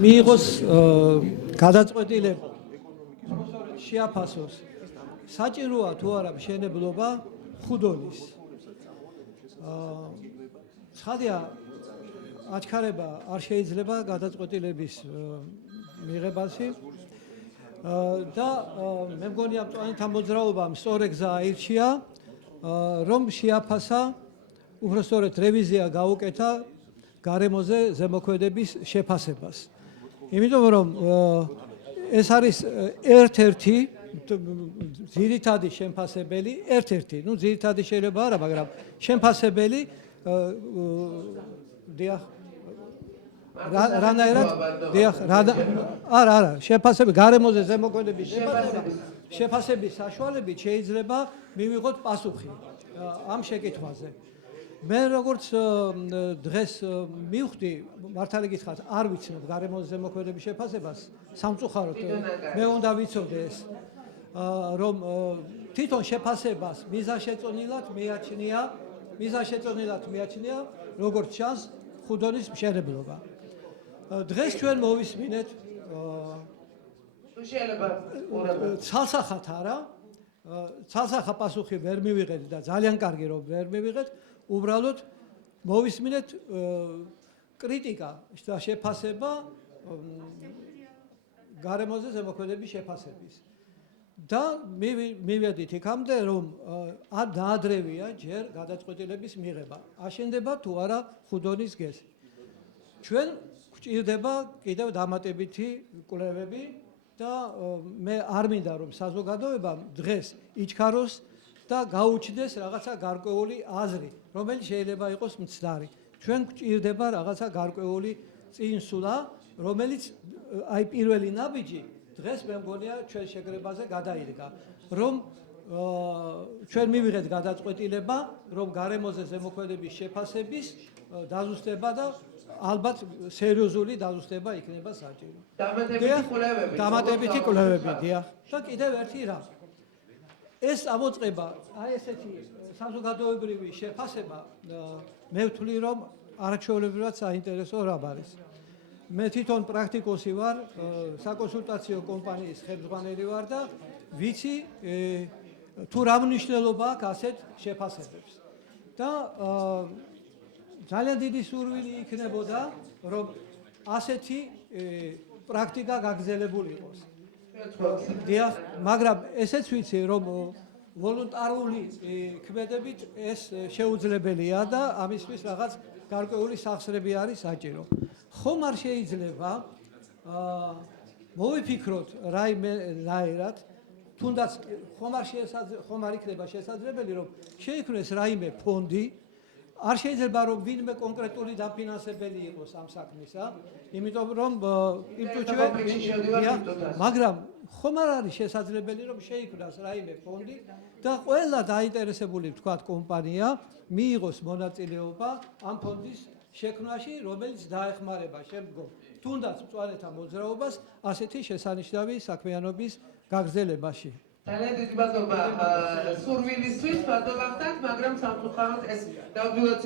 მიიღოს გადაწყვეტილება შეაფასოს საჭიროა თუ არა მშენებლობა ხუდონის. ცხადია აჩქარება არ შეიძლება გადაწყვეტილების მიღებაში და მე მგონია მწვანეთა მოძრაობამ სწორი გზა აირჩია, რომ შეაფასა უბრალოდ რევიზია გაუკეთა გარემოზე ზემოქმედების შეფასებას. იმიტომ რომ ეს არის ერთ-ერთი ძირითადი შემფასებელი, ძირითადი შეიძლება არა, მაგრამ შემფასებელი არა, შეფასები გარემოზე ზემოქმედების შეფასების საშუალებით შეიძლება მივიღოთ პასუხი ამ შეკითხვაზე. მე როგორც დღეს მივხვდი, მართალი გითხრათ, არ ვიცნობ გარემოზე ზემოქმედების შეფასებას, სამწუხაროდ მე უნდა ვიცოდე ეს, რომ თვითონ შეფასებას მიზანშეწონილად მიაჩნია, როგორც ჩანს, ხუდონის მშენებლობა. დღეს ჩვენ მოვისმინეთ ცალსახად არა, ცალსახა პასუხი ვერ მივიღეთ და ძალიან კარგი რომ ვერ მივიღეთ, უბრალოდ მოვისმინეთ კრიტიკა და შეფასება გარემოზე ზემოქმედების შეფასების. და მივედით იქამდე, რომ დაადრევია ჯერ გადაწყვეტილების მიღება. აშენდება თუ არა ხუდონის გეზი. ჩვენ გვჭირდება კიდევ დამატებითი კვლევები და მე არ მინდა რომ საზოგადოებამ დღეს იჩქაროს და გაუჩნდეს რაღაცა გარკვეული აზრი, რომელიც შეიძლება იყოს მცდარი. ჩვენ გვჭირდება რაღაცა გარკვეული წინსვლა, რომელიც აი პირველი ნაბიჯი დღეს მე მგონია ჩვენ შეკრებაზე გადაიდგა, რომ ჩვენ მივიღეთ გადაწყვეტილება, რომ გარემოზე ზემოქმედების შეფასების დაზუსტება და ალბათ სერიოზული დაზუსტება იქნება საჭირო. დამატებითი კვლევები, დიახ. და კიდევ ერთი რამ. ეს ამოწყება, აი ესეთი საზოგადოებრივი შეფასება, მე ვთვლი, რომ არაჩვეულებრივად საინტერესო რამ არის. მე თვითონ პრაქტიკოსი ვარ, საკონსულტაციო კომპანიის ხელმძღვანელი ვარ და ვიცი თუ რა მნიშვნელობა აქვს ასეთ შეფასებებს. და ძალიან დიდი სურვილი იქნებოდა, რომ ასეთი პრაქტიკა გაგრძელებული იყოს. დიახ, მაგრამ ესეც ვიცი, რომ ვოლუნტარული ქმედებით ეს შეუძლებელია და ამისთვის რაღაც გარკვეული სახსრები არის საჭირო. ხომ არ შეიძლება მოვიფიქროთ რაიმენაირად, თუნდაც ხომ არ იქნება შესაძლებელი, რომ შეიქმნეს რაიმე ფონდი, არ შეიძლება რომ ვინმე კონკრეტული დაფინანსებელი იყოს ამ საქმისა, იმიტომ რომ იმ წუთშივე მაგრამ ხომ არ არის შესაძლებელი რომ შეიქმნას რაიმე ფონდი და ყველა დაინტერესებული ვთქვათ კომპანია მიიღოს მონაწილეობა ამ ფონდის შექმნაში, რომელიც დაეხმარება შემდგომ თუნდაც მწვანეთა მოძრაობას ასეთი შესანიშნავი საქმიანობის გაგრძელებაში. ძალიან დიდი მადლობა სურვილისთვის, ბატონო, მაგრამ სამწუხაროდ ეს დავდივართ